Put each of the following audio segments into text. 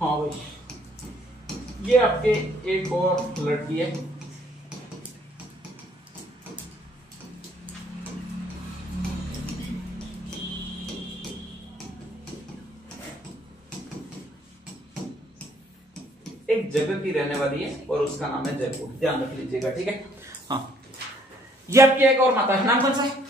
हाँ भाई, ये आपके एक और लड़की है। एक जगह की रहने वाली है और उसका नाम है जयपुर, ध्यान रख लीजिएगा, ठीक है। हाँ, ये आपकी एक और माता है, नाम कौन सा है?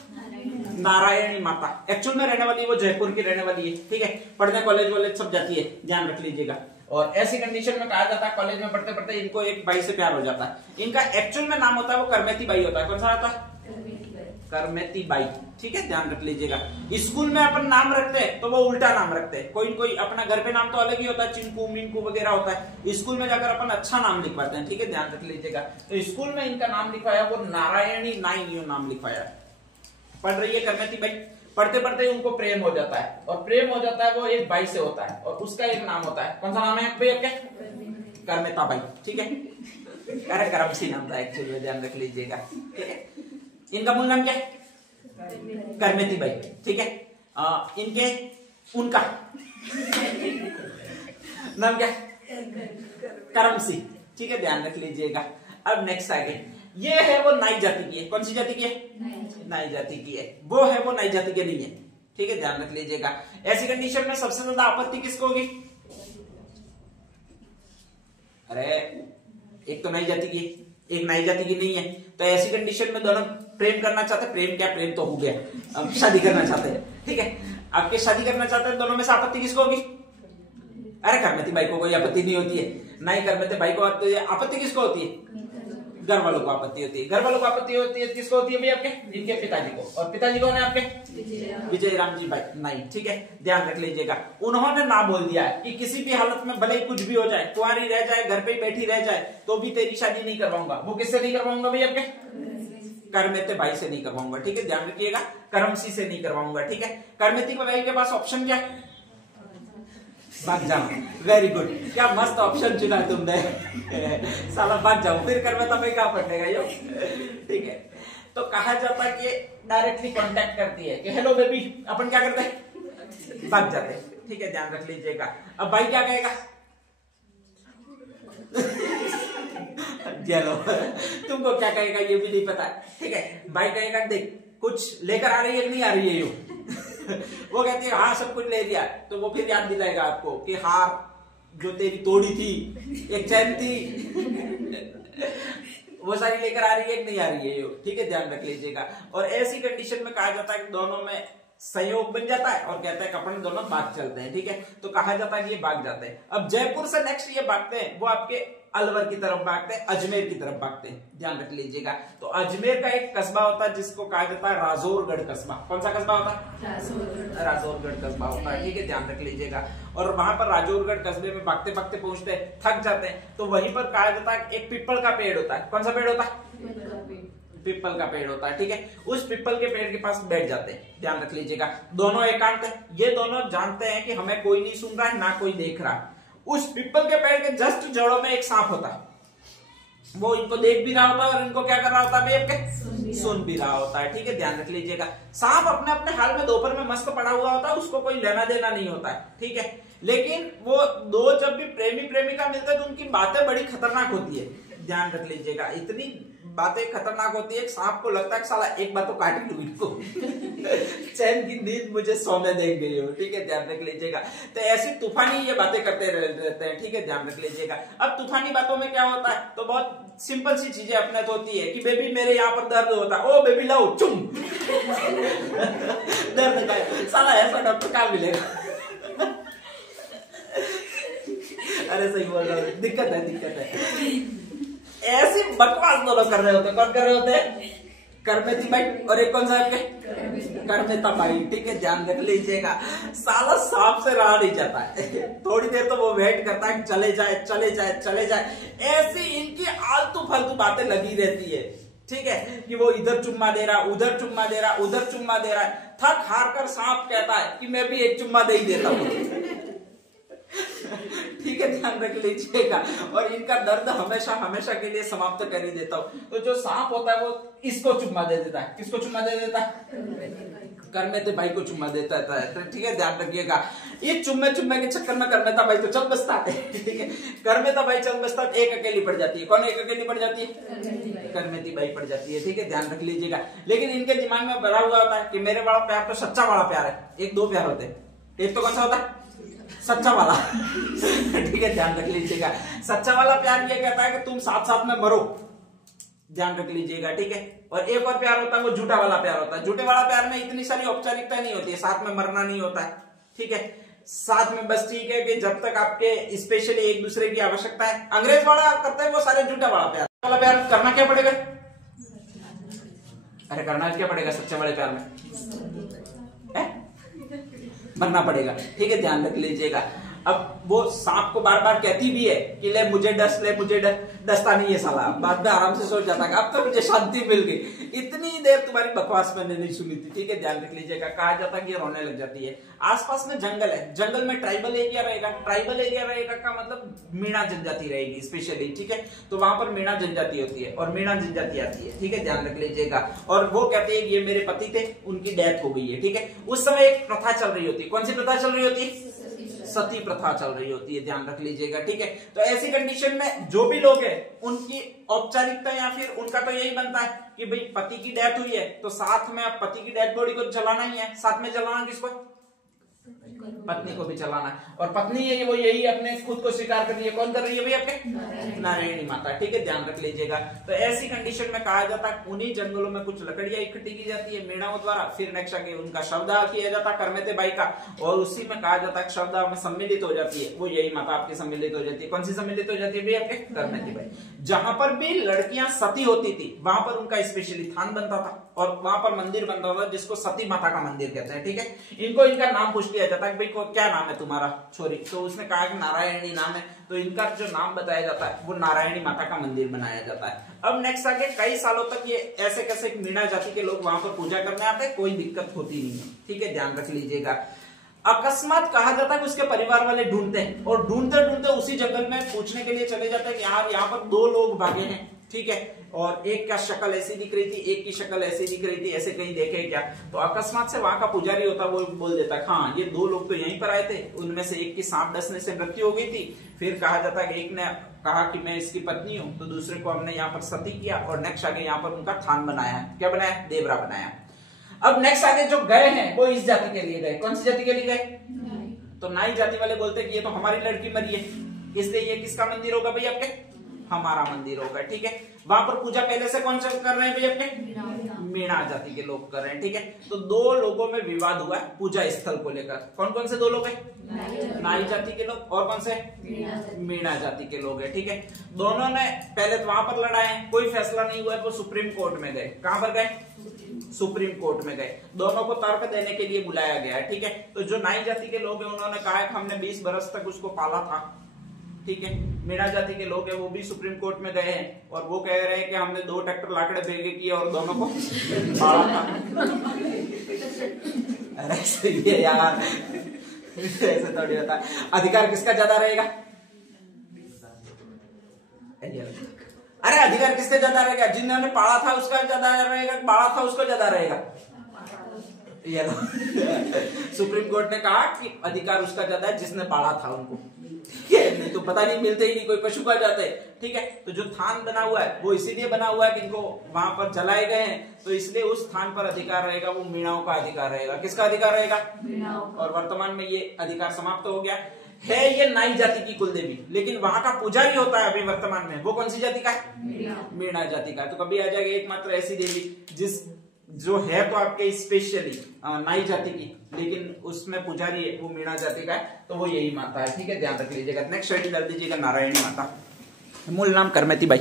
नारायणी माता। एक्चुअल में रहने वाली है वो जयपुर की रहने वाली है, ठीक है। पढ़ने कॉलेज वॉलेज सब जाती है, ध्यान रख लीजिएगा। और ऐसी कंडीशन में कहा जाता है कॉलेज में पढ़ते पढ़ते इनको एक बाई से प्यार हो जाता है। इनका एक्चुअल में नाम होता है वो करमेती बाई होता है। कौन सा होता है? करमेती बाई, ठीक है, ध्यान रख लीजिएगा। स्कूल में अपन नाम रखते हैं तो वो उल्टा नाम रखते हैं। कोई अपना घर पे नाम तो अलग ही होता है, चिंकू मिंकू वगैरह होता है। स्कूल में जाकर अपन अच्छा नाम लिखवाते हैं, ठीक है, ध्यान रख लीजिएगा। तो स्कूल में इनका नाम लिखवाया वो नारायणी नाई नाम लिखवाया। पढ़ रही है करमेती बाई, पढ़ते पढ़ते उनको प्रेम हो जाता है, और प्रेम हो जाता है वो एक बाई से होता है, और उसका एक नाम होता है। कौन सा नाम है भाई आपके? करमेता बाई, ठीक है। अरे करमसी नाम था एक्चुअली में, ध्यान रख लीजिएगा, ठीक है। इनका मूल नाम क्या है? करमेती बाई, ठीक है। इनके उनका नाम क्या है? करमसी, ठीक है, ध्यान रख लीजिएगा। अब नेक्स्ट आगे, ये है वो नाई जाति की है। कौन सी जाति की है? नाई जाति की है। वो है वो नाई जाति की नहीं है, ठीक है, ध्यान रख लीजिएगा। ऐसी कंडीशन में सबसे ज्यादा आपत्ति किसको होगी? अरे एक तो नाई जाति की, एक नाई जाति की नहीं है। तो ऐसी कंडीशन में दोनों प्रेम करना चाहते, प्रेम क्या प्रेम तो हो गया, अब शादी करना चाहते हैं, ठीक है। आपके शादी करना चाहते हैं, दोनों में से आपत्ति किसको होगी? अरे करमेती बाई को कोई आपत्ति नहीं होती है, नाई करमेती बाई को आपत्ति किसको होती है? घर वालों को आपत्ति होती है। घर वालों को आपत्ति होती है, किसको होती है भाई? आपके इनके पिताजी को। और पिताजी कौन है आपके? विजय राम जी बाई नाई, ठीक है, ध्यान रख लीजिएगा। उन्होंने ना बोल दिया है कि किसी भी हालत में भले ही कुछ भी हो जाए, कुंवारी रह जाए, घर पे ही बैठी रह जाए, तो भी तेरी शादी नहीं करवाऊंगा। वो किससे नहीं करवाऊंगा भाई? आपके करमेते बाई से नहीं करवाऊंगा, ठीक है, ध्यान रखिएगा। करमसी से नहीं करवाऊंगा, ठीक है। करमेती बाई के पास ऑप्शन क्या है? भाग जाओ। वेरी गुड, क्या मस्त ऑप्शन चुना तुमने। साला भाग जाओ, फिर करमेता बाई कहां पड़ेगा यो, ठीक है। तो कहा जाता है कि डायरेक्टली कांटेक्ट करती है कि हेलो बेबी, अपन क्या करते हैं? भाग जाते हैं, ठीक है, ध्यान रख लीजिएगा। अब भाई क्या कहेगा? चलो, तुमको क्या कहेगा ये भी नहीं पता, ठीक है। भाई कहेगा देख कुछ लेकर आ रही है कि नहीं आ रही है यो? वो कहती है हाँ सब कुछ ले लिया। तो वो फिर याद दिलाएगा आपको कि हार जो तेरी तोड़ी थी, एक चैन थी, वो सारी लेकर आ रही है कि नहीं आ रही है यो, ठीक है, ध्यान रख लीजिएगा। और ऐसी कंडीशन में कहा जाता है कि दोनों में सहयोग बन जाता है और कहता है कि अपन दोनों भाग चलते हैं, ठीक है। तो कहा जाता है कि ये भाग जाते हैं। अब जयपुर से नेक्स्ट ये भागते हैं, वो आपके अलवर की तरफ भागते हैं, अजमेर की तरफ भागते हैं, ध्यान रख लीजिएगा। तो अजमेर का एक कस्बा होता है जिसको कहा जाता है राजौरगढ़ कस्बा। कौन सा कस्बा होता है? राजौरगढ़ कस्बा होता है, ठीक है, ध्यान रख लीजिएगा। और वहां पर राजौरगढ़ कस्बे में भागते भागते पहुंचते हैं, थक जाते हैं, तो वहीं पर कहा जाता है एक पीपल का पेड़ होता है। कौन सा पेड़ होता है? पीपल का पेड़ होता है, ठीक है। उस पीपल के पेड़ के पास बैठ जाते हैं, ध्यान रख लीजिएगा। दोनों एकांत है, ये दोनों जानते हैं कि हमें कोई नहीं सुन रहा है ना कोई देख रहा है। उस पीपल के पेड़ के जस्ट जड़ों में एक सांप होता है, वो इनको देख भी रहा होता है और इनको क्या कर रहा होता है? सुन भी रहा होता है, ठीक है, ध्यान रख लीजिएगा। सांप अपने अपने हाल में दोपहर में मस्त पड़ा हुआ होता है, उसको कोई लेना देना नहीं होता है, ठीक है। लेकिन वो दो जब भी प्रेमी प्रेमिका मिलते हैं तो उनकी बातें बड़ी खतरनाक होती है, ध्यान रख लीजिएगा। इतनी बातें खतरनाक होती है, सांप को लगता है कि साला एक बार तो काट ही लूं इनको। चैन की नींद मुझे सोने दे गई हो, ठीक है, ध्यान रख लीजिएगा। तो ऐसी तूफानी ये बातें करते रहते हैं, ठीक है, ध्यान रख लीजिएगा। अब तूफानी बातों में क्या होता है? तो बहुत सिंपल सी चीजें अपने तो होती है कि बेबी मेरे यहाँ पर दर्द होता है, ओ बेबी लाओ चुम। दर्द का साला ऐसा डॉक्टर कहाँ मिलेगा? अरे सही बोल रहा हूँ, दिक्कत है। ऐसी बकवास दोनों कर रहे होते। कौन कर रहे होते? करमेती बाई और एक कौन सा आपके? करमेता बाई, ठीक है, ध्यान रख लीजिएगा। साला सांप से रहा नहीं जाता है, थोड़ी देर तो वो वेट करता है चले जाए चले जाए चले जाए। ऐसी इनकी आलतू फालतू बातें लगी रहती है, ठीक है, कि वो इधर चुम्मा दे रहा, उधर चुम्मा दे रहा, उधर चुम्मा दे रहा है। थक हार कर सांप कहता है कि मैं भी एक चुम्मा दे ही देता हूँ। ठीक है, ध्यान रख लीजिएगा। और इनका दर्द हमेशा हमेशा के लिए समाप्त कर ही देता हूं। तो जो सांप होता है वो इसको चुम्मा दे देता है। किसको चुम्मा दे देता है? करमेते बाई को चुम्मा देता है, ठीक है, ध्यान रखिएगा। ये चुम्मे के चक्कर में करमेता बाई तो चल बसता है, ठीक है, करमेता बाई चल बसता है, एक अकेली पड़ जाती है। कौन एक अकेली पड़ जाती है? करमेती बाई पड़ जाती है, ठीक है, ध्यान रख लीजिएगा। लेकिन इनके दिमाग में भरा हुआ होता है कि मेरे वाला प्यार तो सच्चा वाला प्यार है। एक दो प्यार होते हैं, एक तो कौन सा होता है? सच्चा वाला, ठीक है, ध्यान रख लीजिएगा। सच्चा वाला प्यार ये कहता है कि तुम साथ साथ में मरो, ध्यान रख लीजिएगा, ठीक है। और एक और प्यार होता है वो झूठा वाला प्यार होता है। झूठे वाला प्यार में इतनी सारी औपचारिकता नहीं होती है, साथ में मरना नहीं होता है, ठीक है, साथ में बस ठीक है कि जब तक आपके स्पेशली एक दूसरे की आवश्यकता है। अंग्रेज वाला करते हैं वो सारे झूठा वाला प्यार करना क्या पड़ेगा? अरे करना क्या पड़ेगा सच्चे वाले प्यार में? मरना पड़ेगा, ठीक है, ध्यान रख लीजिएगा। अब वो सांप को बार बार कहती भी है कि ले मुझे डसता नहीं है साला, बाद में आराम से सोच जाता है अब तो मुझे शांति मिल गई। इतनी देर तुम्हारी बकवास मैंने नहीं सुनी थी, ठीक है, ध्यान रख लीजिएगा। कहा जाता है कि रोने लग जाती है। आसपास में जंगल है, जंगल में ट्राइबल एरिया रहेगा। ट्राइबल एरिया रहेगा का मतलब मीणा जनजाति रहेगी स्पेशली, ठीक है, तो वहां पर मीणा जनजाति होती है और मीणा जनजाति आती है, ठीक है, ध्यान रख लीजिएगा। और वो कहते हैं ये मेरे पति थे, उनकी डेथ हो गई है, ठीक है। उस समय एक प्रथा चल रही होती है। कौन सी प्रथा चल रही होती है? सती प्रथा चल रही होती है, ध्यान रख लीजिएगा, ठीक है। तो ऐसी कंडीशन में जो भी लोग हैं उनकी औपचारिकता या फिर उनका तो यही बनता है कि भाई पति की डेथ हुई है तो साथ में पति की डेथ बॉडी को जलाना ही है। साथ में जलाना किसको? पत्नी को भी चलाना है। और पत्नी है वो यही अपने खुद को स्वीकार कर रही है। कौन कर रही है भाई? आपके नारायणी माता, ठीक है, ध्यान रख लीजिएगा। तो ऐसी कंडीशन में कहा जाता है उन्हीं जंगलों में कुछ लकड़ियां इकट्ठी की जाती है मीणाओं द्वारा, फिर नेक्स्ट आगे उनका शवदाह किया जाता है करमेते बाई का, और उसी में कहा जाता है शवदाह में सम्मिलित हो जाती है वो यही माता आपकी सम्मिलित हो जाती है। कौन सी सम्मिलित हो जाती है भाई? आपके करमेती बाई। जहां पर भी लड़कियां सती होती थी वहां पर उनका स्पेशली थान बनता था और वहां पर मंदिर बनता था जिसको सती माता का मंदिर कहते हैं, ठीक है। इनको इनका नाम पूछ लिया जाता है भाई क्या नाम है तुम्हारा छोरी, तो उसने कहा कि नारायणी नाम है, तो इनका जो नाम बताया जाता है वो नारायणी माता का मंदिर बनाया जाता है। अब नेक्स्ट आगे कई सालों तक ये ऐसे कैसे मीणा जाति के लोग वहां पर पूजा करने आते हैं, कोई दिक्कत होती नहीं है, ठीक है, ध्यान रख लीजिएगा। अकस्मात कहा जाता है कि उसके परिवार वाले ढूंढते हैं और ढूंढते ढूंढते उसी जंगल में पूछने के लिए चले जाते हैं कि यार यहाँ पर दो लोग भागे हैं, ठीक है, और एक का शक्ल ऐसी दिख रही थी, एक की शक्ल ऐसी दिख रही थी, ऐसे कहीं देखे क्या? तो अकस्मात से वहां का पुजारी होता वो बोल देता हाँ ये दो लोग तो यहीं पर आए थे, उनमें से एक की सांप डसने से मृत्यु हो गई थी। फिर कहा जाता है कि एक ने कहा कि मैं इसकी पत्नी हूं, तो दूसरे को हमने यहाँ पर सती किया और नेक्स्ट आगे यहाँ पर उनका थान बनाया। क्या बनाया? देवरा बनाया। अब नेक्स्ट आगे जो गए हैं वो इस जाति के लिए गए। कौन सी जाति के लिए गए? तो नाई जाति वाले बोलते हैं कि ये तो हमारी लड़की मरी है, इसलिए ये किसका मंदिर होगा भाई? आपके हमारा मंदिर होगा, ठीक है। वहां पर पूजा पहले से कौन सा कर रहे हैं भाई? अपने मीणा जाति के लोग कर रहे हैं, ठीक है। तो दो लोगों में विवाद हुआ है पूजा स्थल को लेकर। कौन कौन से दो लोग हैं? नाई जाति के लोग और कौन से? मीणा जाति के लोग हैं, ठीक है। दोनों ने पहले तो वहां पर लड़ाए, कोई फैसला नहीं हुआ तो सुप्रीम कोर्ट में गए। कहां पर गए? सुप्रीम कोर्ट में गए। दोनों को तर्क देने के लिए बुलाया गया है, ठीक है। तो जो नाई जाति के लोग हैं उन्होंने कहा कि हमने 20 बरस तक उसको पाला था, ठीक है। मीणा जाति के लोग हैं वो भी सुप्रीम कोर्ट में गए हैं और वो कह रहे हैं कि हमने 2 ट्रैक्टर लाकड़े भेजे किए और दोनों को पाला था। अरे सही है यार, ऐसे थोड़ी होता। अधिकार किसका ज्यादा रहेगा? अरे अधिकार किसका ज्यादा रहेगा? जिन्होंने पाला था उसका ज्यादा रहेगा, पाला था उसको ज्यादा रहेगा। सुप्रीम कोर्ट ने कहा कि अधिकार उसका ज्यादा है जिसने पाला था उनको, नहीं तो पता नहीं मिलते ही नहीं, कोई पशु खा जाते हैं, ठीक है। तो जो थान बना हुआ है वो इसीलिए बना हुआ है कि इनको वहां पर जलाए गए हैं, तो इसलिए उस स्थान पर अधिकार रहेगा वो मीणाओं का अधिकार रहेगा। किसका अधिकार रहेगा? और वर्तमान में ये अधिकार समाप्त हो गया है। ये नाई जाति की कुलदेवी, लेकिन वहां का पुजारी होता है अभी वर्तमान में वो कौन सी जाति का है? मीणा जाति का। तो कभी आ जाएगी एकमात्र ऐसी देवी जो है तो आपके स्पेशली नाई जाति की, लेकिन उसमें पुजारी है वो मीणा जाति का है, तो वो यही माता है, ठीक है, ध्यान रख लीजिएगा। नेक्स्ट स्लाइड डाल दीजिएगा नारायणी माता। मूल नाम करमेती बाई।